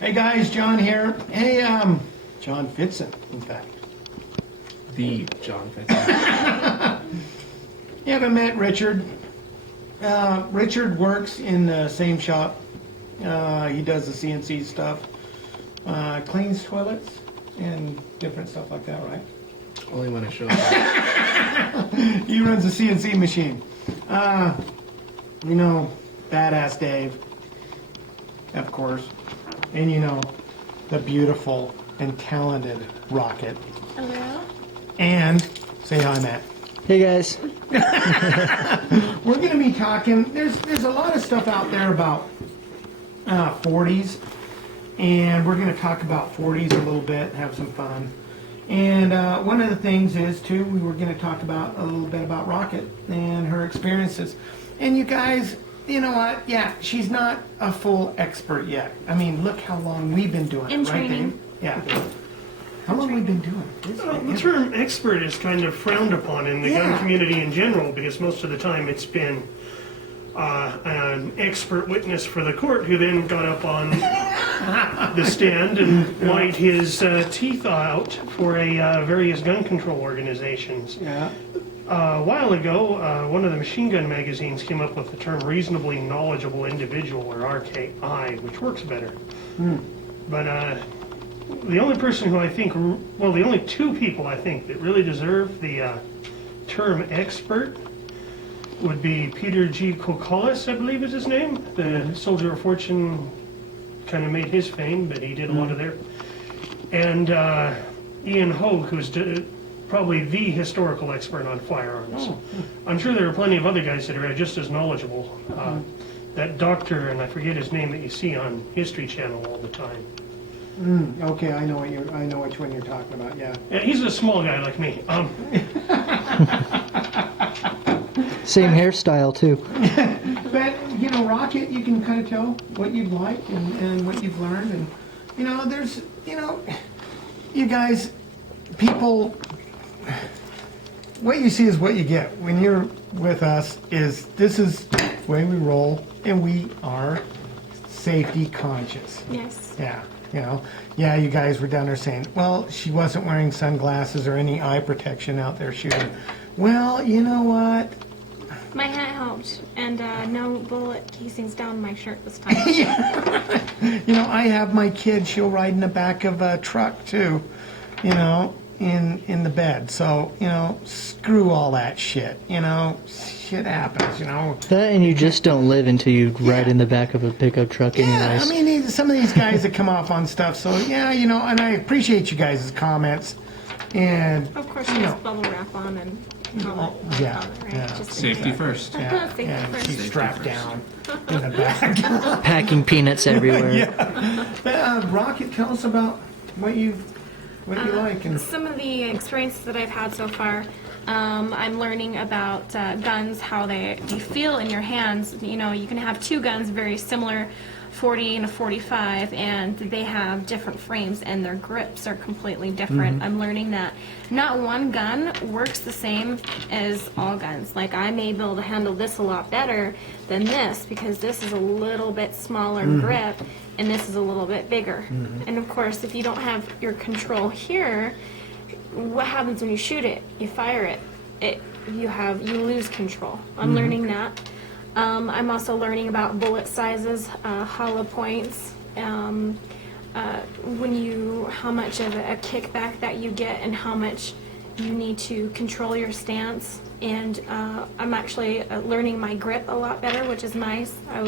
Hey guys, John here. Hey, John Fitson, in fact. The John Fitson. You haven't met Richard. Richard works in the same shop. He does the CNC stuff. Cleans toilets and different stuff like that, right? Only when it shows up. He runs a CNC machine. You know, Badass Dave, of course. And you know, the beautiful and talented Rocket. Hello. And say hi, Matt. Hey guys. We're going to be talking. There's a lot of stuff out there about 40s, and we're going to talk about 40s a little bit, have some fun. And one of the things is too, we were going to talk about a little bit about Rocket and her experiences. And you guys, you know what? Yeah, she's not a full expert yet. I mean, look how long we've been doing In it, right, training. Dave? Yeah. How long have we been doing it? The term expert is kind of frowned upon in the gun Yeah. community in general because most of the time it's been an expert witness for the court who then got up on the stand and white his teeth out for various gun control organizations. Yeah. A while ago, one of the machine gun magazines came up with the term reasonably knowledgeable individual, or RKI, which works better. But the only person who I think, well, the only two people I think that really deserve the term expert would be Peter G. Kokolis, I believe is his name. The Soldier of Fortune kind of made his fame, but he did a lot of their. And Ian Hogue, who's probably the historical expert on firearms. I'm sure there are plenty of other guys that are just as knowledgeable. That doctor, and I forget his name, that you see on History Channel all the time. Okay, I know which one you're talking about. Yeah. Yeah, he's a small guy like me. Same hairstyle too. But you know, Rocket, you can kind of tell what you've liked and what you've learned, and you know, there's, you know, you guys, people, what you see is what you get. When you're with us, this is the way we roll, and we are safety conscious. Yes. Yeah, you know, yeah, you guys were down there saying, well, she wasn't wearing sunglasses or any eye protection out there shooting. Well, you know what? My hat helped, and no bullet casings down my shirt this time. You know, I have my kid, she'll ride in the back of a truck too, you know, in the bed. So, you know, screw all that shit, you know, shit happens, you know. That and you just don't live until you ride in the back of a pickup truck Yeah, anyways. I mean, some of these guys that come off on stuff, so yeah, you know, and I appreciate you guys' comments. And, Of course, you she know, has bubble wrap on and helmet yeah, on it, right? yeah. Just in Safety case. first. yeah, Safety yeah, first. she's Safety strapped first. down in the back. Packing peanuts everywhere. Rocket, tell us about what you like. And Some of the experiences that I've had so far, I'm learning about guns, how they feel in your hands. You know, you can have two guns very similar, 40 and a 45, and they have different frames and their grips are completely different. I'm learning that not one gun works the same as all guns. Like, I may be able to handle this a lot better than this because this is a little bit smaller grip and this is a little bit bigger. And of course, if you don't have your control here, what happens when you shoot it? You fire it. You lose control. I'm learning that. I'm also learning about bullet sizes, hollow points, how much of a kickback that you get and how much you need to control your stance. And I'm actually learning my grip a lot better, which is nice. I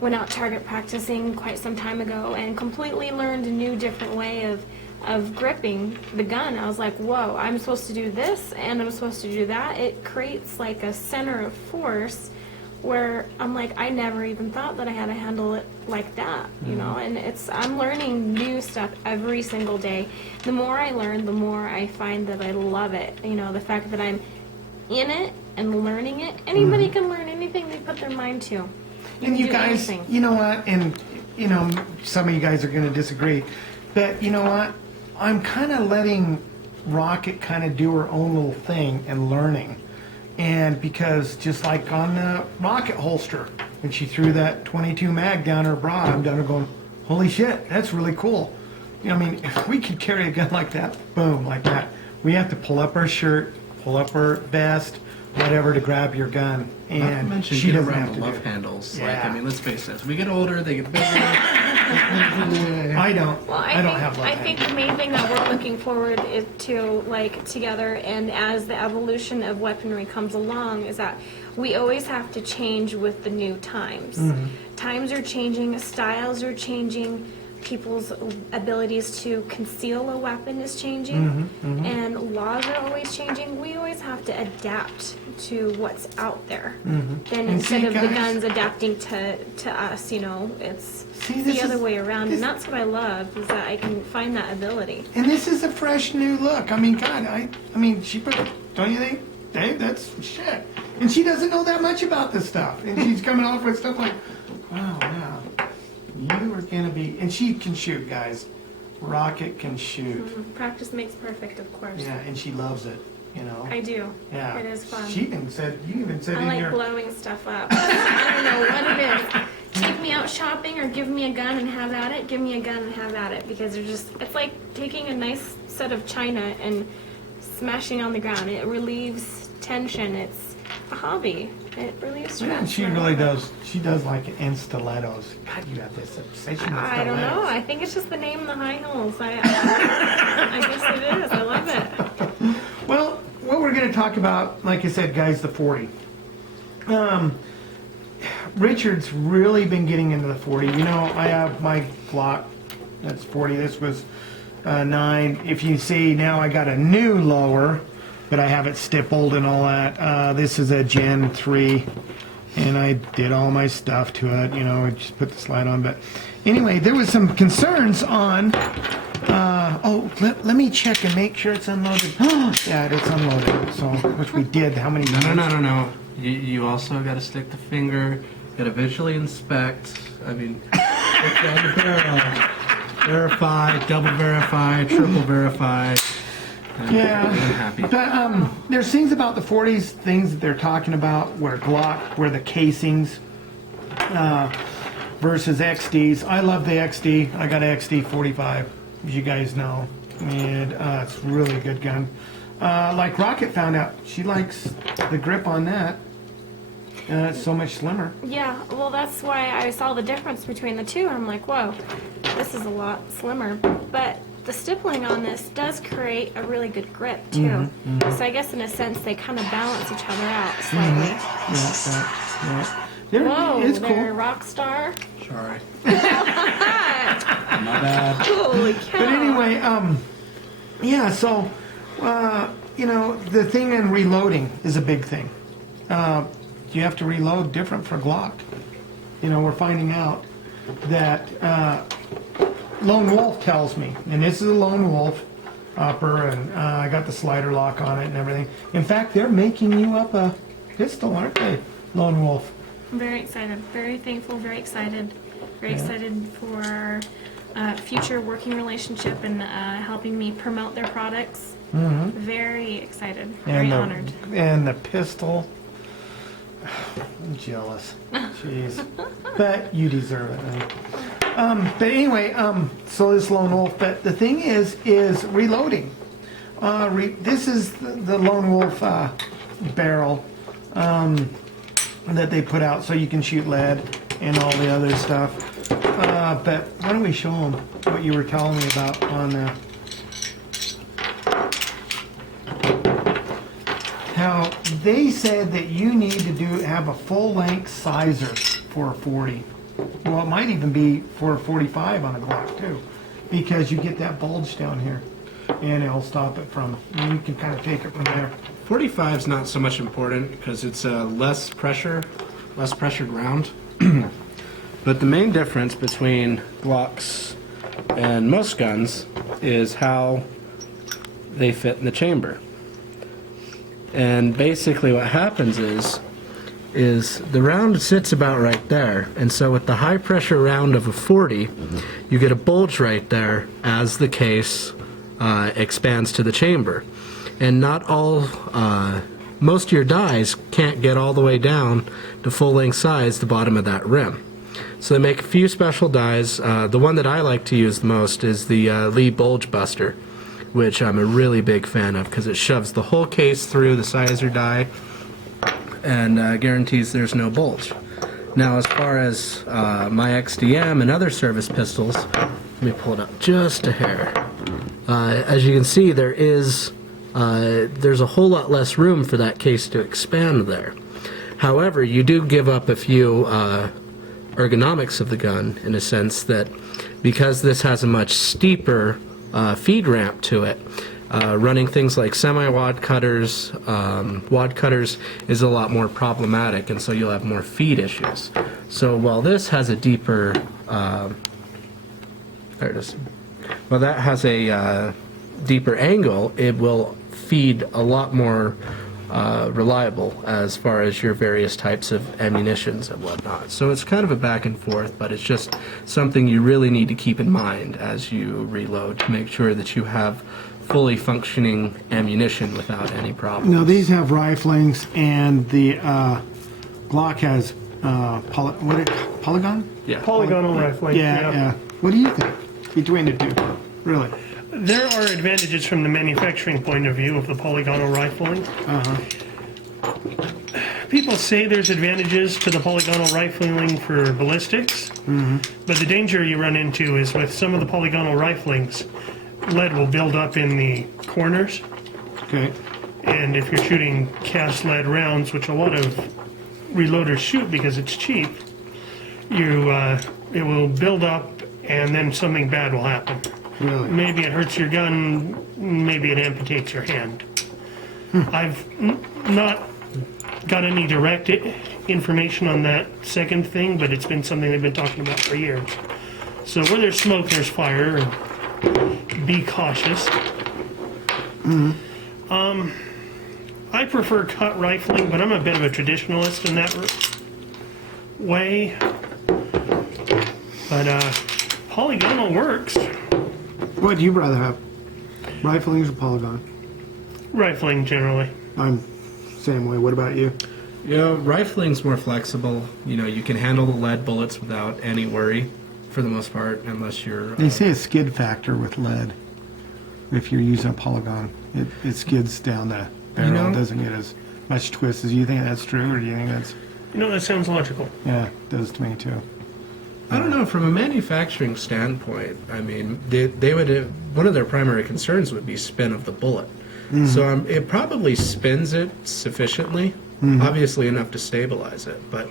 went out target practicing quite some time ago and completely learned a new different way of gripping the gun. I was like, whoa, I'm supposed to do this and I'm supposed to do that. It creates like a center of force where I'm like, I never even thought that I had to handle it like that, you know, and I'm learning new stuff every single day. The more I learn, the more I find that I love it. You know, the fact that I'm in it and learning it, anybody can learn anything they put their mind to. And you do guys, anything. you know what, and you know, some of you guys are going to disagree, but you know what, I'm kind of letting Rocket kind of do her own little thing and learning. And because just like on the Rocket holster, when she threw that 22 mag down her bra, I'm down there going, holy shit, that's really cool. You know, I mean, if we could carry a gun like that, boom, like that, we have to pull up our shirt, pull up our vest, whatever to grab your gun. Not to And mention she get doesn't around have the to love do it. handles. Like, Yeah. I mean, let's face it. As we get older, they get bigger. I don't. Well, I don't have love I think the main thing that we're looking forward is to like together, and as the evolution of weaponry comes along, is that we always have to change with the new times. Mm-hmm. Times are changing, styles are changing, people's abilities to conceal a weapon is changing, Mm-hmm, and laws are always changing. We always have to adapt to what's out there. Then Mm-hmm. And instead see, of the guys- guns adapting to us, you know, it's See, this the other is- way around, this- and that's what I love, is that I can find that ability. And this is a fresh new look. I mean, God, I mean, she put, don't you think, Dave, that's shit. And she doesn't know that much about this stuff. And she's coming off with stuff like, wow, you are gonna be, and she can shoot, guys. Rocket can shoot. Practice makes perfect, of course. Yeah, and she loves it, you know. I do. Yeah. It is fun. She even said, you even said I in like your, blowing stuff up. I don't know what it is. Take me out shopping or give me a gun and have at it. Give me a gun and have at it, because they're just, it's like taking a nice set of china and smashing on the ground. It relieves tension. It's a hobby. It relieves stress. yeah, she and I really love it. does. She does like it. And stilettos. God, you have this obsession with stilettos. I don't know. I think it's just the name and the high heels. I guess it is. I love it. Well, what we're going to talk about, like I said, guys, the 40. Richard's really been getting into the 40. You know, I have my Glock. That's 40. This was 9. If you see, now I got a new lower, but I have it stippled and all that. This is a Gen 3, and I did all my stuff to it. You know, I just put the slide on. But anyway, there was some concerns on. Let me check and make sure it's unloaded. Yeah, it's unloaded. So, which we did. How many? No. You also got to stick the finger. Got to visually inspect. I mean, look down the barrel. Verify, double verify, triple verify. Yeah, I'm happy. but there's things about the 40s, things that they're talking about, where the casings versus XDs. I love the XD. I got an XD 45, as you guys know, and it's a really good gun. Like Rocket found out, she likes the grip on that. It's so much slimmer. Yeah, well, that's why I saw the difference between the two. I'm like, whoa, this is a lot slimmer. But the stippling on this does create a really good grip, too. So I guess in a sense, they kind of balance each other out slightly. Yeah. They're- Whoa, it's they're cool. rock star. Sorry. My bad. Holy cow. But anyway, yeah, so, you know, the thing in reloading is a big thing. You have to reload different for Glock. You know, we're finding out that Lone Wolf tells me, and this is a Lone Wolf upper, and I got the slider lock on it and everything. In fact, they're making you up a pistol, aren't they, Lone Wolf? I'm very excited, very thankful, very excited. Very excited for our future working relationship and helping me promote their products. Very excited, very honored. And the pistol, I'm jealous. Jeez. But you deserve it. Man. But anyway, so this Lone Wolf, but the thing is reloading. This is the Lone Wolf barrel that they put out so you can shoot lead and all the other stuff. But why don't we show them what you were telling me about on Now, they said that you need to have a full-length sizer for a 40. Well, it might even be for a 45 on a Glock, too, because you get that bulge down here, and it'll stop it from, you can kind of take it from there. 45 is not so much important because it's a less pressured round. But the main difference between Glocks and most guns is how they fit in the chamber. And basically what happens is the round sits about right there, and so with the high pressure round of a 40, you get a bulge right there as the case expands to the chamber. And not all, most of your dies can't get all the way down to full length size the bottom of that rim. So they make a few special dies. The one that I like to use the most is the Lee Bulge Buster, which I'm a really big fan of because it shoves the whole case through the sizer die and guarantees there's no bulge. Now, as far as my XDM and other service pistols, let me pull it up just a hair. As you can see, there's a whole lot less room for that case to expand there. However, you do give up a few ergonomics of the gun in a sense that because this has a much steeper feed ramp to it, running things like semi-wad cutters, wad cutters is a lot more problematic, and so you'll have more feed issues. So while this has a deeper, there it is. While that has a deeper angle, it will feed a lot more reliable as far as your various types of ammunitions and whatnot. So it's kind of a back and forth, but it's just something you really need to keep in mind as you reload to make sure that you have fully functioning ammunition without any problems. Now these have riflings, and the Glock has polygon? Yeah. Polygonal rifling. Yeah. What do you think between the two? Really? There are advantages from the manufacturing point of view of the polygonal rifling. People say there's advantages to the polygonal rifling for ballistics, but the danger you run into is with some of the polygonal riflings, lead will build up in the corners, Okay. and if you're shooting cast lead rounds, which a lot of reloaders shoot because it's cheap, it will build up and then something bad will happen. Really? Maybe it hurts your gun, maybe it amputates your hand. I've not got any direct information on that second thing, but it's been something they've been talking about for years. So where there's smoke, there's fire, and be cautious. I prefer cut rifling, but I'm a bit of a traditionalist in that way. But polygonal works. What do you rather have? Riflings or polygon? Rifling generally. I'm same way. What about you? You know, rifling's more flexible. You know, you can handle the lead bullets without any worry, for the most part, unless you're... They say a skid factor with lead. If you're using a polygon, it skids down the barrel. You know- It doesn't get as much twist. Do you think that's true, or do you think that's... You know, that sounds logical. Yeah, it does to me too. I don't know, from a manufacturing standpoint, I mean, they would one of their primary concerns would be spin of the bullet. So it probably spins it sufficiently, obviously enough to stabilize it, but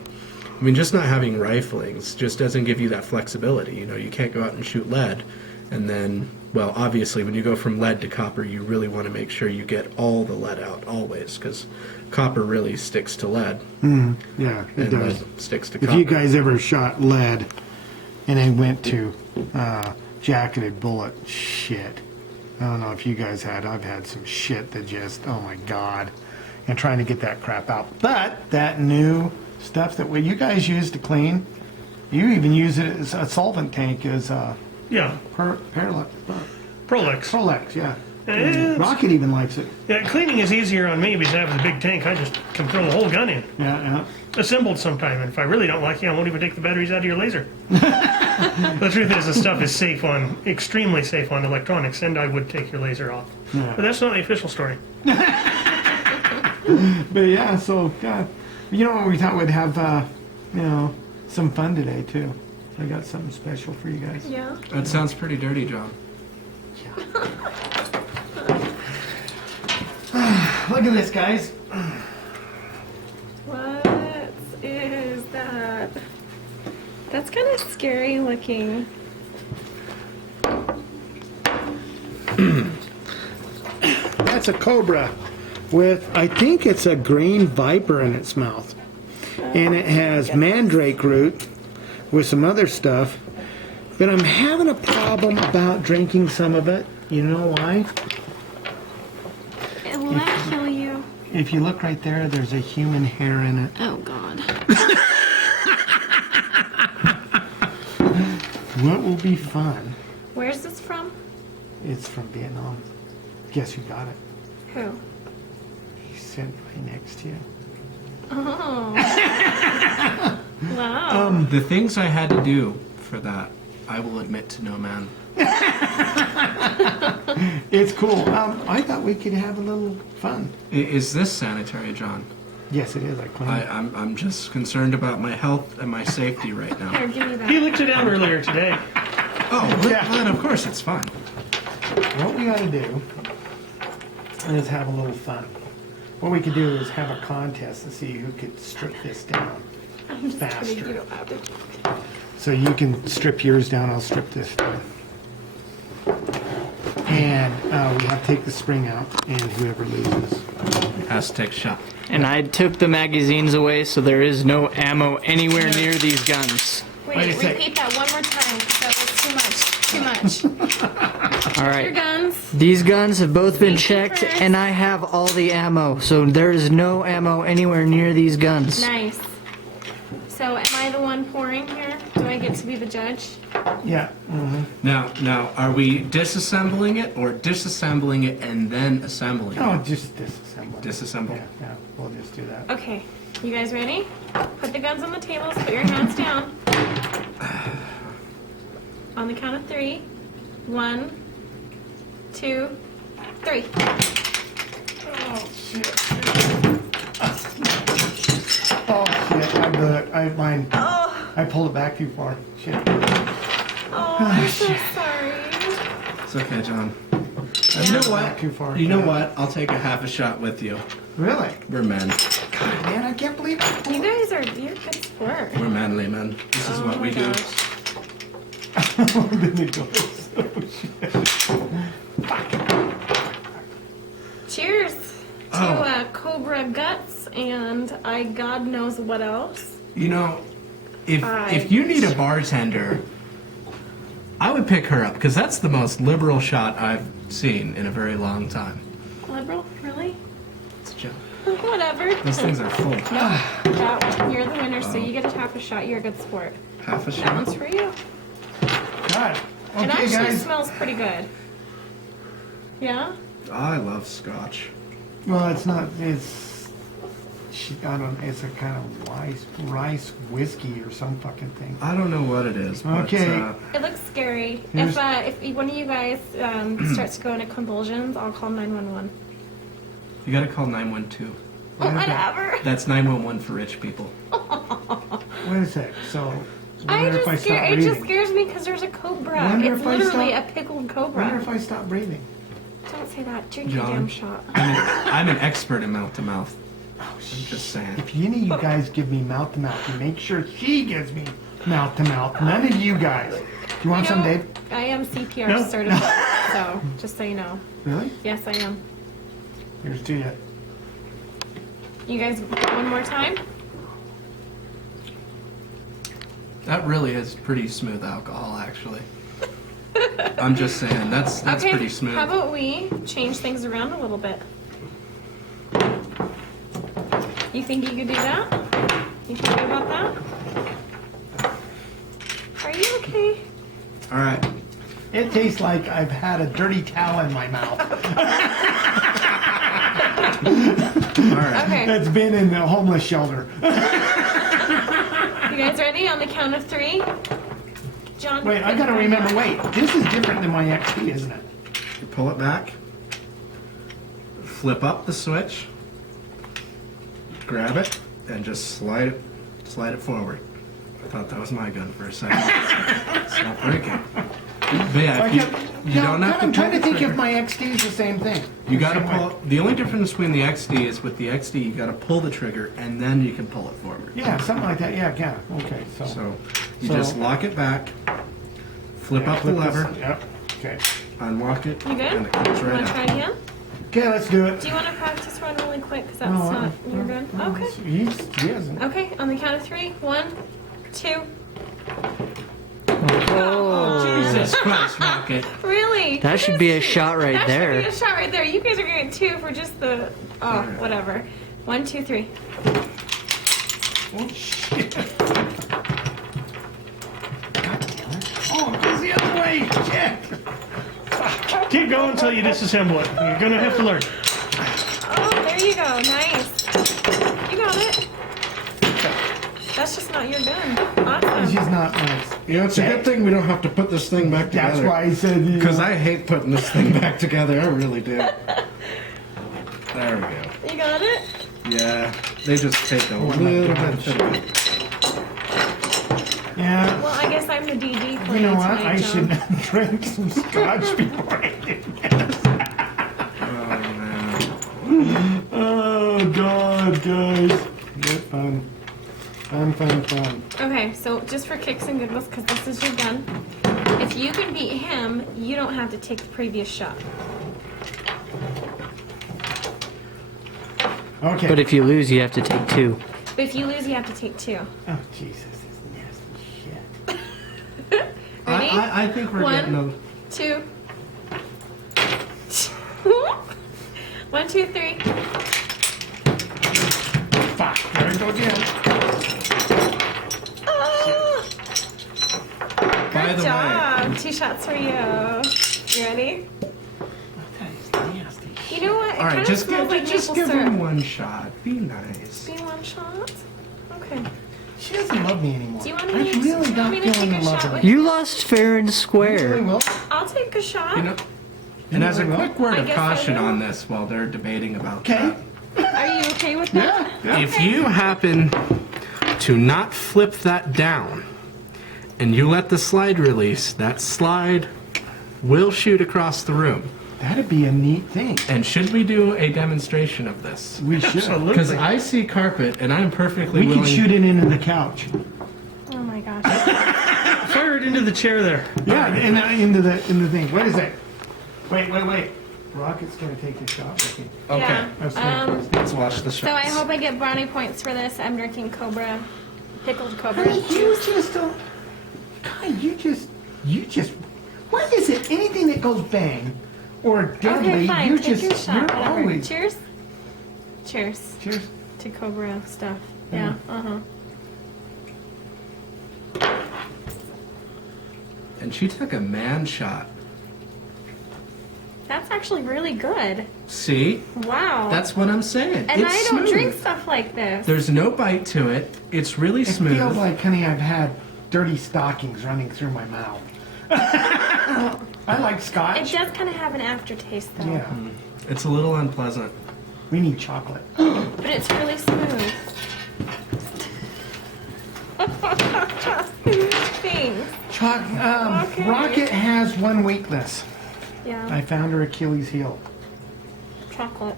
I mean, just not having riflings just doesn't give you that flexibility. You know, you can't go out and shoot lead, and then, well, obviously when you go from lead to copper, you really want to make sure you get all the lead out always, because copper really sticks to lead, Yeah, it and does. lead sticks to If copper. you guys ever shot lead and then went to jacketed bullet, shit. I don't know if you guys had. I've had some shit that just, oh my God. And trying to get that crap out. But that new stuff that you guys use to clean, you even use it as a solvent tank as Yeah, Prolex. Prolex, yeah. Eh, Rocket even likes it. Yeah, cleaning is easier on me because I have the big tank. I just can throw the whole gun in. Yeah. Assembled sometime, and if I really don't like you, I won't even take the batteries out of your laser. The truth is, the stuff is extremely safe on electronics, and I would take your laser off. Yeah. But that's not the official story. But yeah, so, God. You know, we thought we'd have, some fun today, too. I got something special for you guys. Yeah. That sounds pretty dirty, John. Look at this, guys. What is that? That's kind of scary looking. That's a Cobra with, I think it's a green viper in its mouth. And it has mandrake root with some other stuff. But I'm having a problem about drinking some of it. You know why? Will that kill you? If you look right there, there's a human hair in it. Oh God. What will be fun? Where's this from? It's from Vietnam. Guess who got it? Who? He's sitting right next to you. Oh. Wow. The things I had to do for that, I will admit to no man. It's cool. I thought we could have a little fun. Is this sanitary, John? Yes, it is. I cleaned it. I'm just concerned about my health and my safety right now. Here, give me He that. licked it out earlier today. Oh, Yeah. well, then of course it's fine. What we gotta do is have a little fun. What we could do is have a contest to see who could strip this down You faster. don't have to. So you can strip yours down, I'll strip this down. And we have to take the spring out, and whoever loses. Has to take a shot. And I took the magazines away, so there is no ammo anywhere near these guns. Wait a Wait, sec. repeat that one more time. That was too much. Too much. All Your right. guns. These guns have both been Safety checked, first. and I have all the ammo, so there is no ammo anywhere near these guns. Nice. So, am I the one pouring here? Do I get to be the judge? Yeah. Now, are we disassembling it or disassembling it and then assembling Oh, it? just disassemble. Disassemble. Yeah, we'll just do that. Okay. You guys ready? Put the guns on the tables. Put your hands down. On the count of 3. 1, 2, 3. Oh, shit. Mine. I pulled it back too far. Shit. Oh, I'm so sorry. It's okay, John. Yeah. You know Back what? too far. You know what? I'll take a half a shot with you. Really? We're men. God, man, I can't believe it. You guys are, you're good sport. We're manly men. This is Oh what my we do. gosh. Then it goes. Oh, shit. Cheers to Oh. Cobra guts and God knows what else. You know, if I- you need a bartender, I would pick her up because that's the most liberal shot I've seen in a very long time. Liberal, really? It's a joke. Whatever. Those things are full. That one, you're the winner, so you get a half a shot. You're a good sport. Half a That shot. one's for you. God. It Okay, actually guys. smells pretty good. Yeah? I love scotch. Well, it's not. I don't. It's a kind of rice whiskey or some fucking thing. I don't know what it is. But, Okay. It looks scary. Here's- If one of you guys starts to go into convulsions, I'll call 911. you gotta call 912. Whatever. That's 911 for rich people. Wait a sec. So, I wonder if I just stop it breathing. just scares me because there's a cobra. Wonder It's if I literally stop- a pickled Wonder cobra. if I stop breathing. Don't say that. Drink your John. damn shot. I'm an expert in mouth to mouth. I'm just saying. If any of you guys give me mouth to mouth, you make sure she gives me mouth to mouth. None of you guys. Do you want some, Dave? I am CPR No. certified, so just so you know. Really? Yes, I am. Here's to you. You guys, one more time? That really is pretty smooth alcohol, actually. I'm just saying, that's Okay, pretty smooth. how about we change things around a little bit? You think you could do that? You feel good about that? Are you okay? All right. It tastes like I've had a dirty towel in my mouth. All right. Okay. That's been in the homeless shelter. You guys ready? On the count of 3. John. Wait, I gotta remember. Wait, this is different than my XP, isn't it? You pull it back. Flip up the switch. Grab it and just slide it forward. I thought that was my gun for a second. It's not breaking. But yeah, if you don't have to I'm trying pull to the think trigger. if my XD is the same thing. You gotta Same way. pull. The only difference between the XD is with the XD, you gotta pull the trigger and then you can pull it forward. Yeah, something like that. Yeah, yeah. Okay, so. So you So- just lock it back, flip Yeah, up the flip this- lever, Yep. Okay. unlock it, You good? and it comes You right want to try out. again? Okay, let's do it. Do you want to practice run really quick? Because that's No, not. You're good? Okay. He hasn't. Okay, on the count of 3. 1, 2. Oh, Jesus Christ, Rocket! Really? that should be a shot right That there. should be a shot right there. You guys are getting 2 for just the. Oh, Alright. whatever. 1, 2, 3. Oh, shit. Oh, it goes the other way. Shit. Keep going until you disassemble it. You're gonna have to learn. Oh, there you go. Nice. You got it. That's just not your gun. It's Awesome. just not nice. You know, it's a good thing we don't have to put this thing back together. That's why I said, you Because know, I hate putting this thing back together. I really do. There we go. You got it? Yeah, they just take a my little gosh. bit of it. yeah. Well, I guess I'm the DD for You know what? tonight, I John. should have drank some scotch before I did this. Oh, man. Oh, God, guys. Get fun. Fun. Okay, so just for kicks and giggles, because this is your gun, if you can beat him, you don't have to take the previous shot. Okay. But if you lose, you have to take 2. But if you lose, you have to take 2. Oh, Jesus, this nasty shit. Ready? I think we're getting a... 2. 1, 2, 3. Fuck. There I go again. Oh, By good the job. 2 shots for you. You ready? That is nasty. You know what? It All right, kind just of smells like give maple him syrup. one shot. Be nice. Be 1 shot? Okay. She doesn't love me anymore. Do you want me I'm to- really do you want not me to feeling take a in love shot with with her. You lost fair and Really square. will. I'll take a shot. You know, and as a really will. quick word I of guess I caution will. on this while they're debating about Okay. that. Are you okay with that? Yeah. If you happen to not flip that down and you let the slide release, that slide will shoot across the room. That'd be a neat thing. And should we do a demonstration of this? We should. Because I see carpet and I'm perfectly We willing... could shoot it into the couch. Oh my gosh. Fire it into the chair there. Yeah, and into the thing. What is it? Wait. Rocket's gonna take a shot with me. Okay, Yeah. I've seen let's watch the shots. So I hope I get brownie points for this. I'm drinking Cobra, pickled Cobra. Honey, you just don't. God, you just. What is it? Anything that goes bang or deadly, Okay, fine. you Take just. your shot. You're Whatever. always. Cheers. Cheers Cheers. to Cobra stuff. Yeah. And she took a man shot. That's actually really good. See? Wow. That's what I'm saying. and it's I don't smooth. drink stuff like this. There's no bite to it. It's really It smooth. feels like, honey, I've had dirty stockings running through my mouth. I like It scotch. does kind of have an aftertaste though. Yeah, It's a little unpleasant. we need chocolate. But it's really smooth. Thanks. Okay. Rocket has one weakness. Yeah. I found her Achilles heel. Chocolate.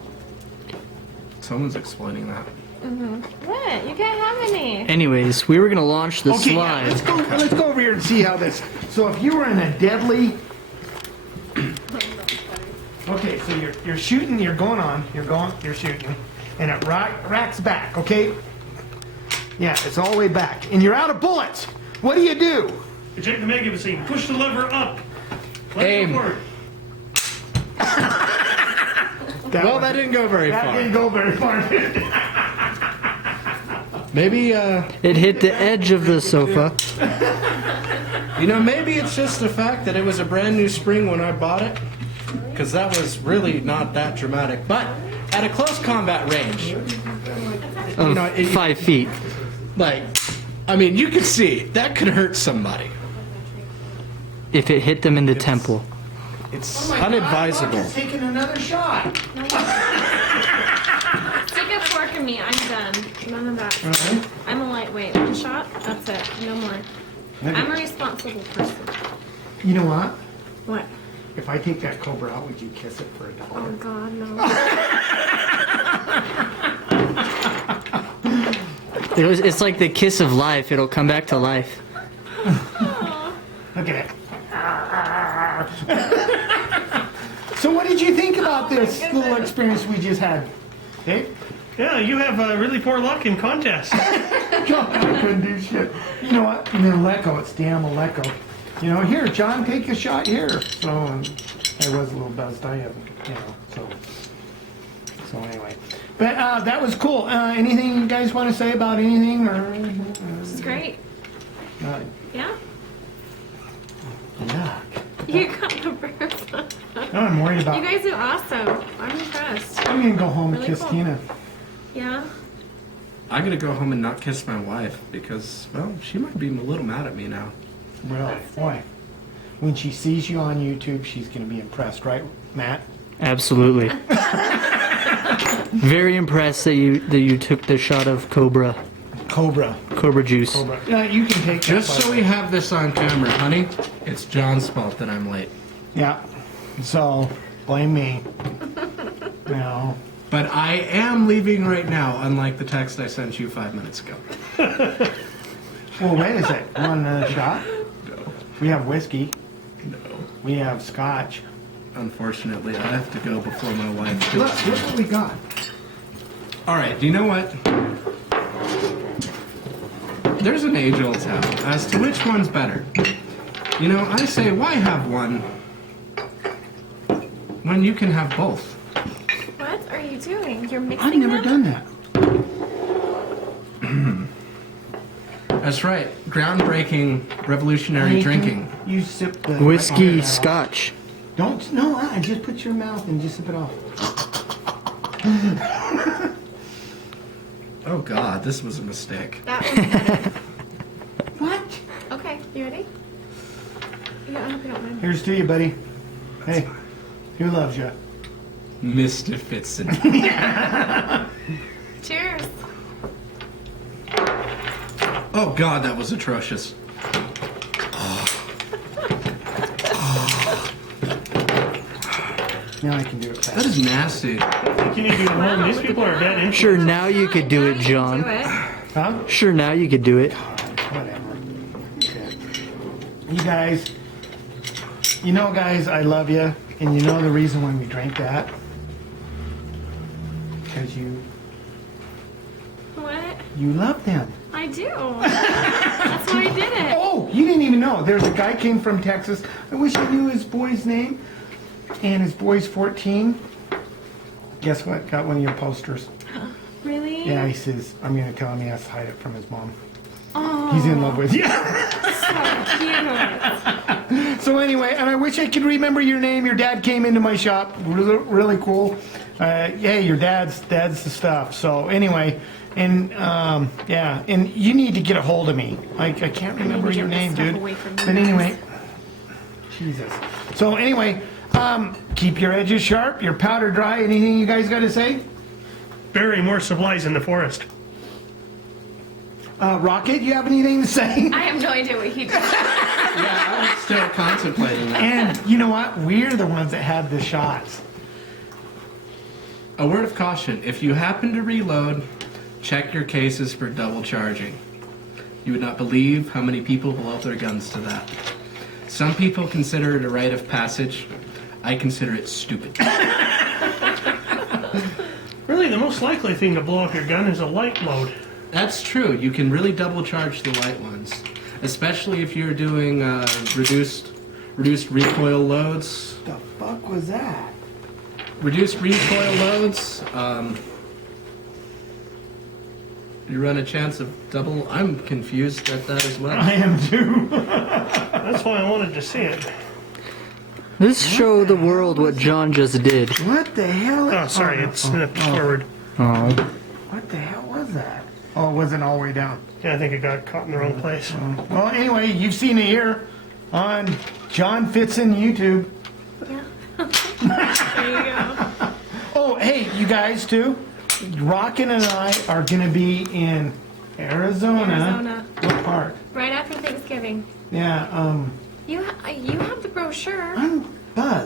Someone's exploiting that. What? You can't have any. Anyways, we were gonna launch the Okay, slide. let's go over here and see how this. So if you were in a deadly. Okay, so you're shooting, you're shooting, and it racks back. Okay. Yeah, it's all the way back, and you're out of bullets. What do? You check the magazine. Push the lever up. Let Aim. it work. That didn't go very That far. didn't go very far. Maybe, It hit the edge of the sofa. maybe it's just the fact that it was a brand new spring when I bought it. Because that was really not that dramatic. But at a close combat range, Of it- 5 feet. you could see that could hurt somebody. If it hit them in the temple. It's unadvisable. Rocket's taking another shot. Stick a fork in me. I'm done. None of that. I'm a lightweight. 1 shot. That's it. No more. I'm a responsible person. You know what? What? If I take that Cobra out, would you kiss it for $1? Oh God, no. It's like the kiss of life. It'll come back to life. Look at it. So what did you think about this little experience we just had? Okay? Yeah, you have really poor luck in contests. John, I couldn't do shit. You know what? And then Lecco, it's damn Lecco. Here, John, take a shot here. So, I was a little buzzed. I haven't, so anyway. But that was cool. Anything you guys want to say about anything or? This is great. Yeah. Yuck. You got the burst. Now I'm worried You about. guys are awesome. I'm impressed. I'm gonna go home and Really kiss cool. Tina. Yeah. I gotta go home and not kiss my wife because, well, she might be a little mad at me now. Really? Why? When she sees you on YouTube, she's going to be impressed, right, Matt? Absolutely. Very impressed that you took the shot of Cobra Cobra. juice. You can take Just that, by so the we way. have this on camera, honey, it's John's fault that I'm late. Yeah. So, blame me. No. But I am leaving right now, unlike the text I sent you 5 minutes ago. Well, wait a sec. Want another shot? No. We have whiskey. No. We have scotch. Unfortunately, I have to go before my wife. Look what we got. All right, do you know what? There's an age-old tale as to which one's better. You know, I say, why have one when you can have both? What are you doing? You're mixing I've never them? done that. That's right, groundbreaking, revolutionary Hey, drinking. You sip the Whiskey, right scotch. Don't. No. Just put your mouth and just sip it off. Oh God, this was a mistake. That was better. What? Okay, you ready? Yeah, I hope you don't mind. Here's to you, buddy. Hey, who loves you? Mr. Fitzen. Cheers. Oh God, that was atrocious. Now I can do it That fast. is nasty. Can you do it home? These people are dead in. Sure, now you could do it, Do John. it. Huh? Sure, now you could do it. Whatever. Okay. You guys, guys, I love you, and you know the reason why we drank that? Because you What? love them. I do. That's why I did it. Oh, you didn't even know. There's a guy came from Texas. I wish I knew his boy's name. And his boy's 14. Guess what? Got one of your posters. Really? Yeah, he says, I'm going to tell him he has to hide it from his mom. Oh, He's in love with you. so cute. So anyway, and I wish I could remember your name. Your dad came into my shop. Really, really cool. Hey, your dad's the stuff. So anyway, and yeah, and you need to get a hold of me. I can't remember get your this name, stuff dude. away from you But guys. anyway, Jesus. So anyway, keep your edges sharp, your powder dry. Anything you guys got to say? Bury more supplies in the forest. Rocket, you have anything to say? I have no idea what he did. Yeah, I was still contemplating that. And you know what? We're the ones that had the shots. A word of caution, if you happen to reload, check your cases for double charging. You would not believe how many people blow up their guns to that. Some people consider it a rite of passage. I consider it stupid. Really, the most likely thing to blow up your gun is a light load. That's true. You can really double charge the light ones, especially if you're doing reduced recoil loads. The fuck was that? Reduced recoil loads. You run a chance of double. I'm confused at that as well. I am too. That's why I wanted to see it. Let's show the world what John just did. What the hell? Oh, sorry, it's forward. Oh. What the hell was that? Oh, it wasn't all the way down. Yeah, I think it got caught in the wrong place. Well, anyway, you've seen it here on John Fitzen YouTube. There you go. Oh, hey, you guys too. Rockin' and I are gonna be in Arizona. Arizona. What part? Right after Thanksgiving. Yeah. You have the brochure. I'm Buzz.